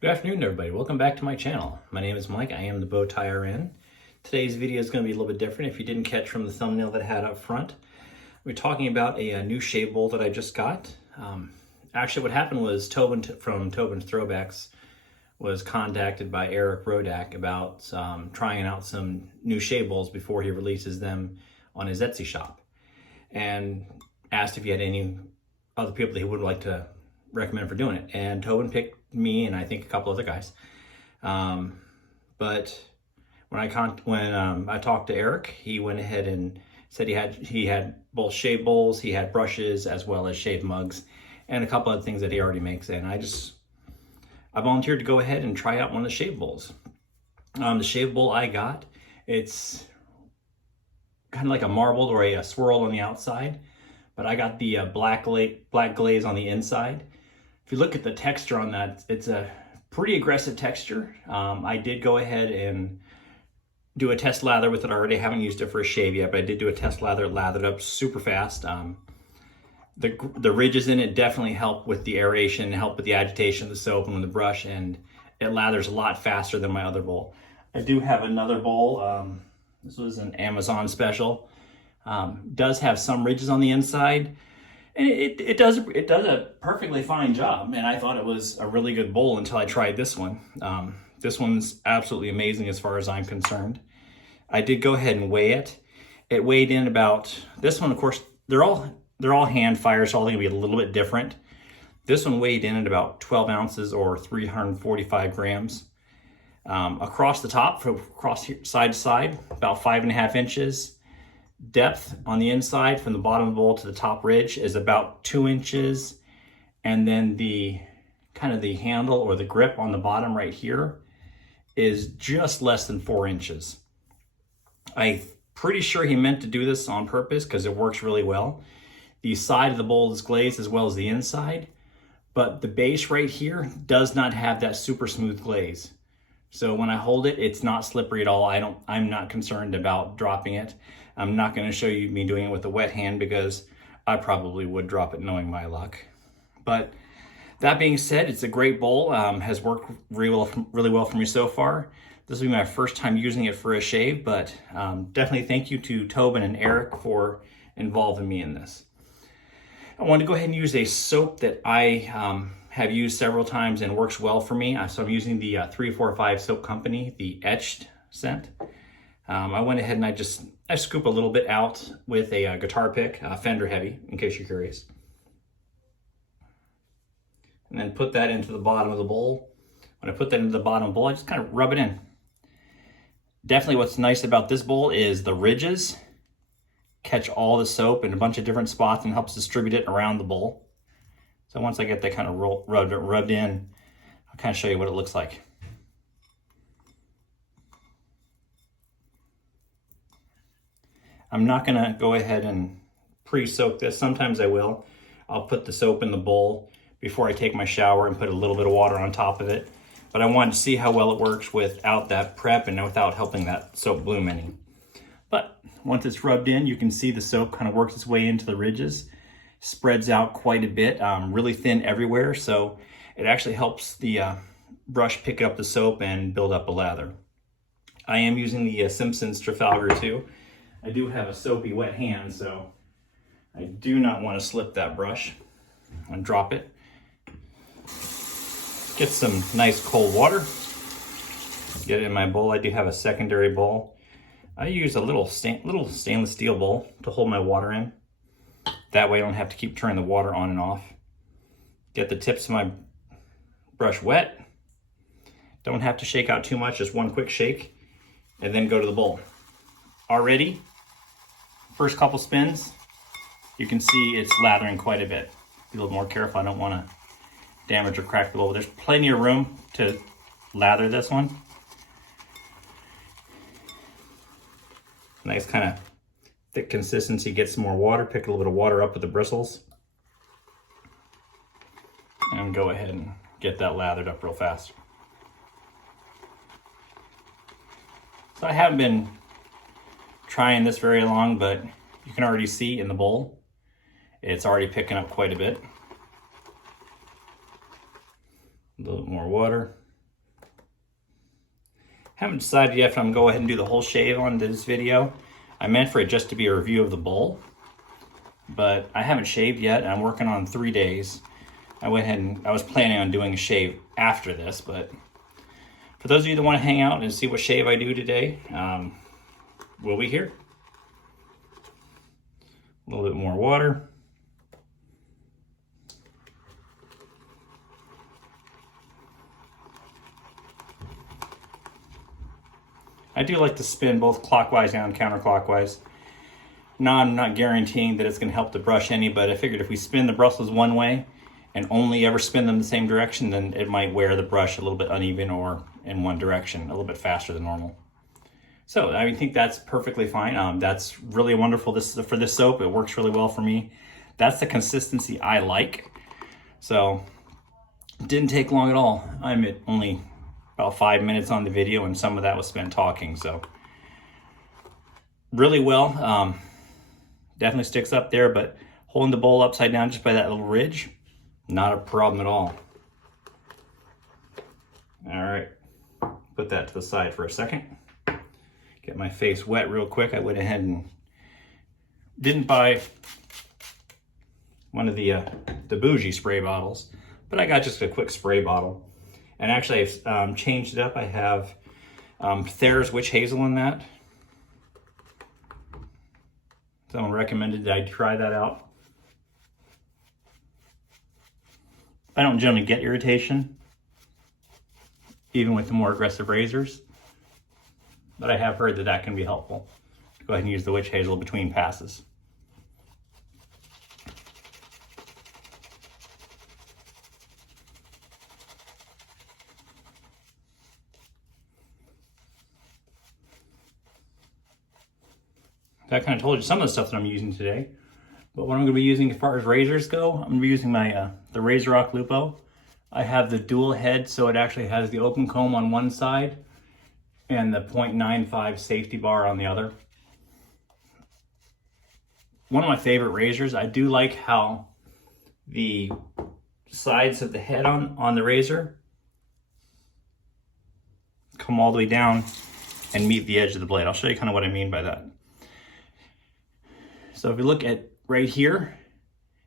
Good afternoon, everybody. Welcome back to my channel. My name is Mike. I am the Bowtie RN. Today's video is going to be a little bit different. If you didn't catch from the thumbnail that I had up front, we're talking about a new shave bowl that I just got. Actually, what happened was Tobin from Tobin's Throwbacks was contacted by Erik Rodak about trying out some new shave bowls before he releases them on his Etsy shop, and asked if he had any other people that he would like to recommend for doing it. And Tobin picked me and I think a couple other guys. But when I talked to Erik, he went ahead and said he had both shave bowls, he had brushes, as well as shave mugs, and a couple other things that he already makes. And I volunteered to go ahead and try out one of the shave bowls. The shave bowl I got, it's kind of like a marbled or a swirl on the outside, but I got the black glaze on the inside. If you look at the texture on that, it's a pretty aggressive texture. I did go ahead and do a test lather with it already. I haven't used it for a shave yet, but I did do a test lather. It lathered up super fast. The ridges in it definitely help with the aeration, help with the agitation of the soap and with the brush, and it lathers a lot faster than my other bowl. I do have another bowl. This was an Amazon special. Does have some ridges on the inside. And it does a perfectly fine job, and I thought it was a really good bowl until I tried this one. This one's absolutely amazing as far as I'm concerned. I did go ahead and weigh it. It weighed in about, this one, of course, they're all hand fired, so all gonna be a little bit different. This one weighed in at about 12 ounces or 345 grams. Across the top, across here, side to side, about 5.5 inches. Depth on the inside from the bottom of the bowl to the top ridge is about 2 inches, and then the kind of the handle or the grip on the bottom right here is just less than 4 inches. I'm pretty sure he meant to do this on purpose because it works really well. The side of the bowl is glazed as well as the inside, but the base right here does not have that super smooth glaze. So when I hold it, it's not slippery at all. I'm not concerned about dropping it. I'm not going to show you me doing it with a wet hand because I probably would drop it knowing my luck. But that being said, it's a great bowl. Has worked really well for me so far. This will be my first time using it for a shave, but definitely thank you to Tobin and Erik for involving me in this. I want to go ahead and use a soap that I have used several times and works well for me. So I'm using the 345 Soap Company, the Etched scent. I went ahead and I scoop a little bit out with a guitar pick, Fender heavy, in case you're curious. And then put that into the bottom of the bowl. When I put that into the bottom of the bowl, I just kind of rub it in. Definitely what's nice about this bowl is the ridges catch all the soap in a bunch of different spots and helps distribute it around the bowl. So once I get that kind of rubbed in, I'll kind of show you what it looks like. I'm not gonna go ahead and pre-soak this. Sometimes I will. I'll put the soap in the bowl before I take my shower and put a little bit of water on top of it. But I wanted to see how well it works without that prep and without helping that soap bloom any. But once it's rubbed in, you can see the soap kind of works its way into the ridges, spreads out quite a bit, really thin everywhere. So it actually helps the brush pick up the soap and build up a lather. I am using the Simpsons Trafalgar 2. I do have a soapy wet hand, so I do not want to slip that brush and drop it. Get some nice cold water. Get it in my bowl. I do have a secondary bowl. I use a little stainless steel bowl to hold my water in. That way I don't have to keep turning the water on and off. Get the tips of my brush wet. Don't have to shake out too much, just one quick shake, and then go to the bowl. Already, first couple spins, you can see it's lathering quite a bit. Be a little more careful, I don't want to damage or crack the bowl. There's plenty of room to lather this one. Nice kind of thick consistency, get some more water, pick a little bit of water up with the bristles, and go ahead and get that lathered up real fast. So I haven't been trying this very long, but you can already see in the bowl, it's already picking up quite a bit. A little more water. Haven't decided yet if I'm going to go ahead and do the whole shave on this video. I meant for it just to be a review of the bowl, but I haven't shaved yet. I'm working on 3 days. I went ahead and I was planning on doing a shave after this, but for those of you that want to hang out and see what shave I do today, we'll be here. A little bit more water. I do like to spin both clockwise and counterclockwise. Now, I'm not guaranteeing that it's going to help the brush any, but I figured if we spin the bristles one way and only ever spin them the same direction, then it might wear the brush a little bit uneven or in one direction, a little bit faster than normal. So I think that's perfectly fine. That's really wonderful for this soap. It works really well for me. That's the consistency I like. So it didn't take long at all. I'm at only about 5 minutes on the video, and some of that was spent talking. So really well. Definitely sticks up there, but holding the bowl upside down just by that little ridge, not a problem at all. All right, put that to the side for a second. Get my face wet real quick. I went ahead and didn't buy one of the bougie spray bottles, but I got just a quick spray bottle. And actually I've changed it up. I have Thayer's Witch Hazel in that. Someone recommended that I try that out. I don't generally get irritation, even with the more aggressive razors, but I have heard that that can be helpful. Go ahead and use the Witch Hazel between passes. I kind of told you some of the stuff that I'm using today, but what I'm going to be using as far as razors go, I'm going to be using my the Razorock Lupo. I have the dual head, so it actually has the open comb on one side and the 0.95 safety bar on the other. One of my favorite razors. I do like how the sides of the head on the razor come all the way down and meet the edge of the blade. I'll show you kind of what I mean by that. So if you look at right here,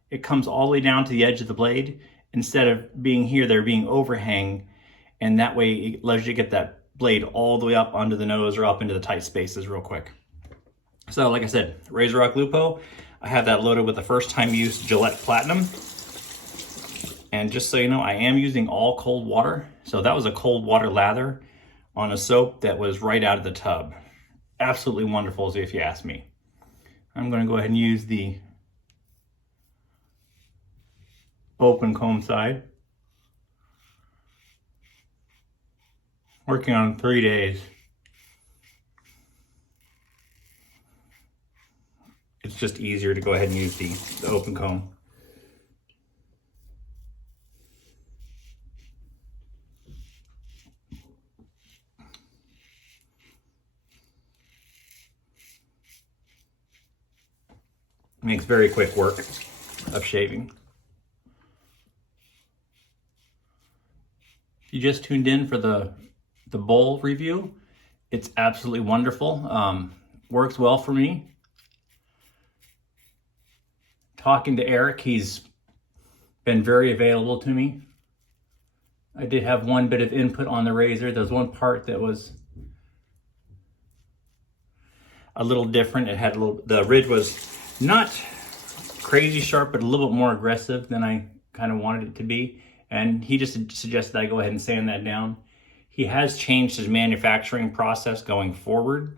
it comes all the way down to the edge of the blade. Instead of being here, they're being overhang, and that way it allows you to get that blade all the way up under the nose or up into the tight spaces real quick. So like I said, Razorock Lupo, I have that loaded with the first time use Gillette Platinum. And just so you know, I am using all cold water. So that was a cold water lather on a soap that was right out of the tub. Absolutely wonderful, if you ask me. I'm going to go ahead and use the open comb side. Working on 3 days. It's just easier to go ahead and use the open comb. Makes very quick work of shaving. If you just tuned in for the bowl review, it's absolutely wonderful. Works well for me. Talking to Erik, he's been very available to me. I did have one bit of input on the razor. There was one part that was a little different. It had the ridge was not crazy sharp, but a little bit more aggressive than I kind of wanted it to be. And he just suggested I go ahead and sand that down. He has changed his manufacturing process going forward.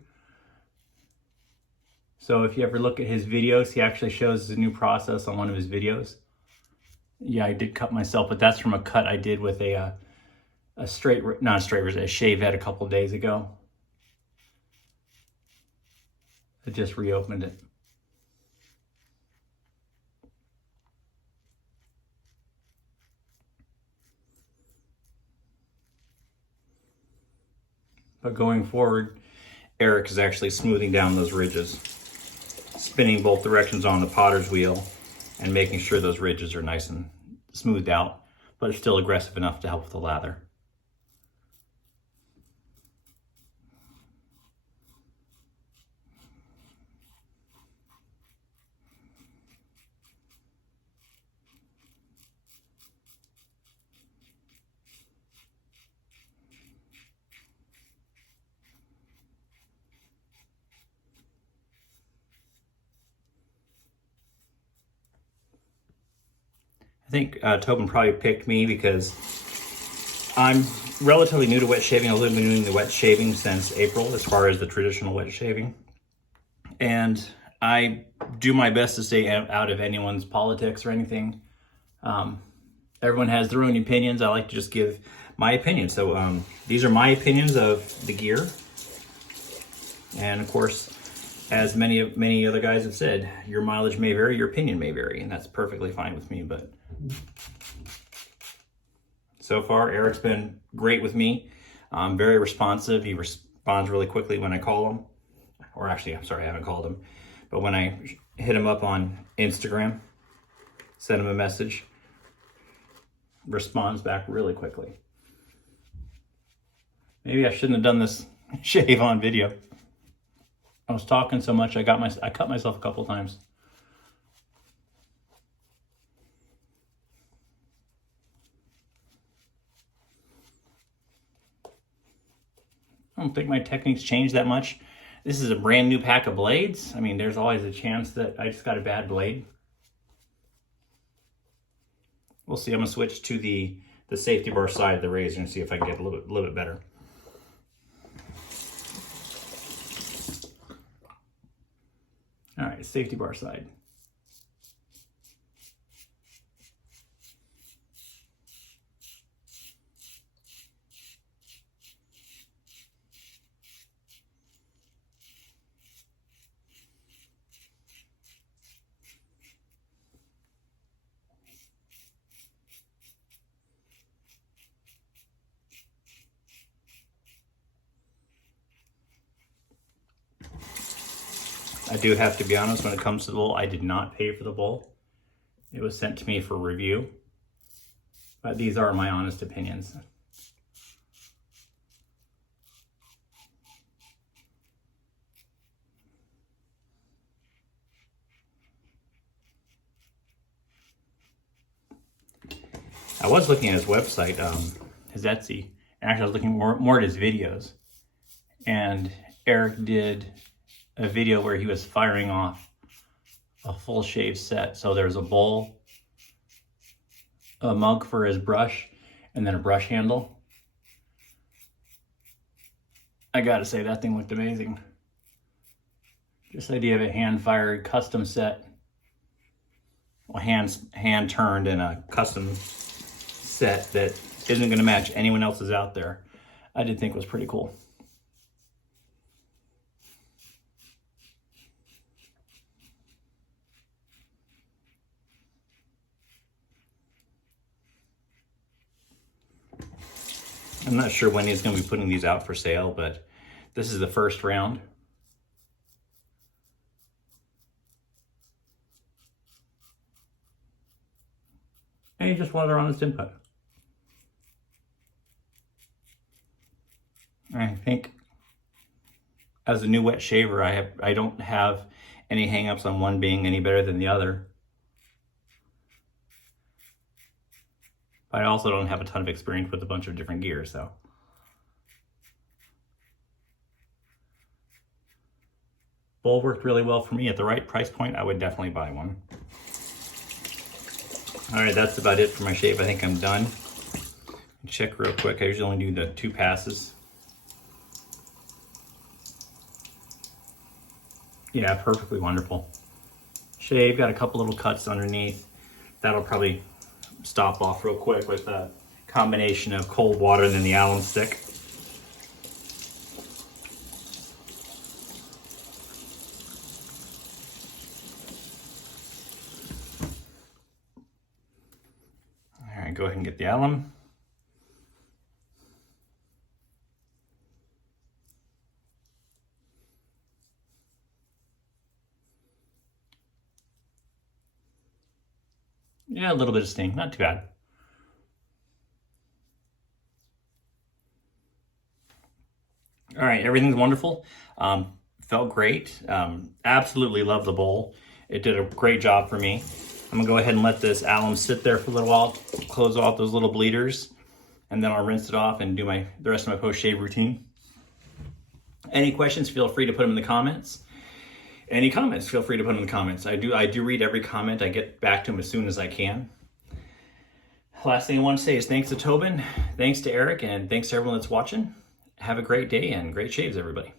So if you ever look at his videos, he actually shows a new process on one of his videos. Yeah, I did cut myself, but that's from a cut I did with a shave head a couple days ago. I just reopened it. But going forward, Erik is actually smoothing down those ridges, spinning both directions on the potter's wheel and making sure those ridges are nice and smoothed out, but it's still aggressive enough to help with the lather. think Tobin probably picked me because I'm relatively new to wet shaving. I've been doing the wet shaving since April as far as the traditional wet shaving. And I do my best to stay out of anyone's politics or anything. Everyone has their own opinions. I like to just give my opinion. So these are my opinions of the gear. And of course, as many other guys have said, your mileage may vary, your opinion may vary, and that's perfectly fine with me. But so far, Erik's been great with me. Very responsive. He responds really quickly when I call him. Or actually, I'm sorry, I haven't called him. But when I hit him up on Instagram, send him a message, responds back really quickly. Maybe I shouldn't have done this shave on video. I was talking so much, I cut myself a couple times. I don't think my techniques changed that much. This is a brand new pack of blades. I mean, there's always a chance that I just got a bad blade. We'll see. I'm gonna switch to the safety bar side of the razor and see if I can get a little bit better. All right, safety bar side. I do have to be honest, when it comes to the bowl, I did not pay for the bowl. It was sent to me for review. But these are my honest opinions. I was looking at his website, his Etsy, and actually I was looking more at his videos. And Erik did a video where he was firing off a full shave set. So there's a bowl, a mug for his brush, and then a brush handle. I gotta say, that thing looked amazing. This idea of a hand-fired custom set, well, hand turned in a custom set that isn't gonna match anyone else's out there, I did think was pretty cool. I'm not sure when he's going to be putting these out for sale, but this is the first round. And he just wanted their honest input. I think as a new wet shaver, I don't have any hang-ups on one being any better than the other. I also don't have a ton of experience with a bunch of different gears, so. Bowl worked really well for me. At the right price point, I would definitely buy one. All right, that's about it for my shave. I think I'm done. Check real quick. I usually only do the 2 passes. Yeah, perfectly wonderful. Shave, got a couple little cuts underneath. That'll probably stop off real quick with a combination of cold water and then the alum stick. All right, go ahead and get the alum. Yeah, a little bit of sting, not too bad. All right, everything's wonderful. Felt great. Absolutely love the bowl. It did a great job for me. I'm gonna go ahead and let this alum sit there for a little while, close off those little bleeders, and then I'll rinse it off and do the rest of my post-shave routine. Any questions, feel free to put them in the comments. Any comments, feel free to put them in the comments. I do read every comment. I get back to them as soon as I can. last thing I want to say is thanks to Tobin, thanks to Erik, and thanks to everyone that's watching. Have a great day and great shaves, everybody.